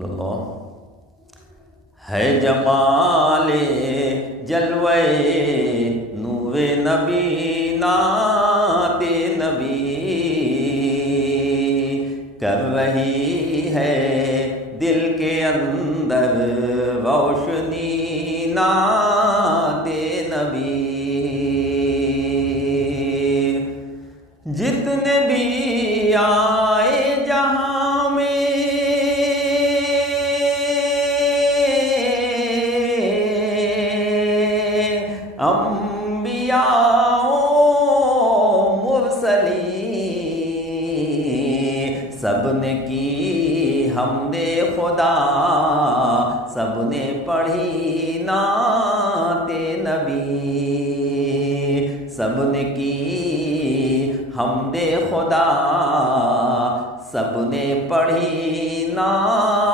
اللہ ہے جمال جلوے نور نبی نعت نبی کر رہی ہے دل کے اندر روشنی نعت نبی جتنے بھی آئے جہاں میں انبیاء و مرسلین سب نے کی حمد خدا سب نے پڑھی نعت نبی سب نے کی حمد خدا سب نے پڑھی نعت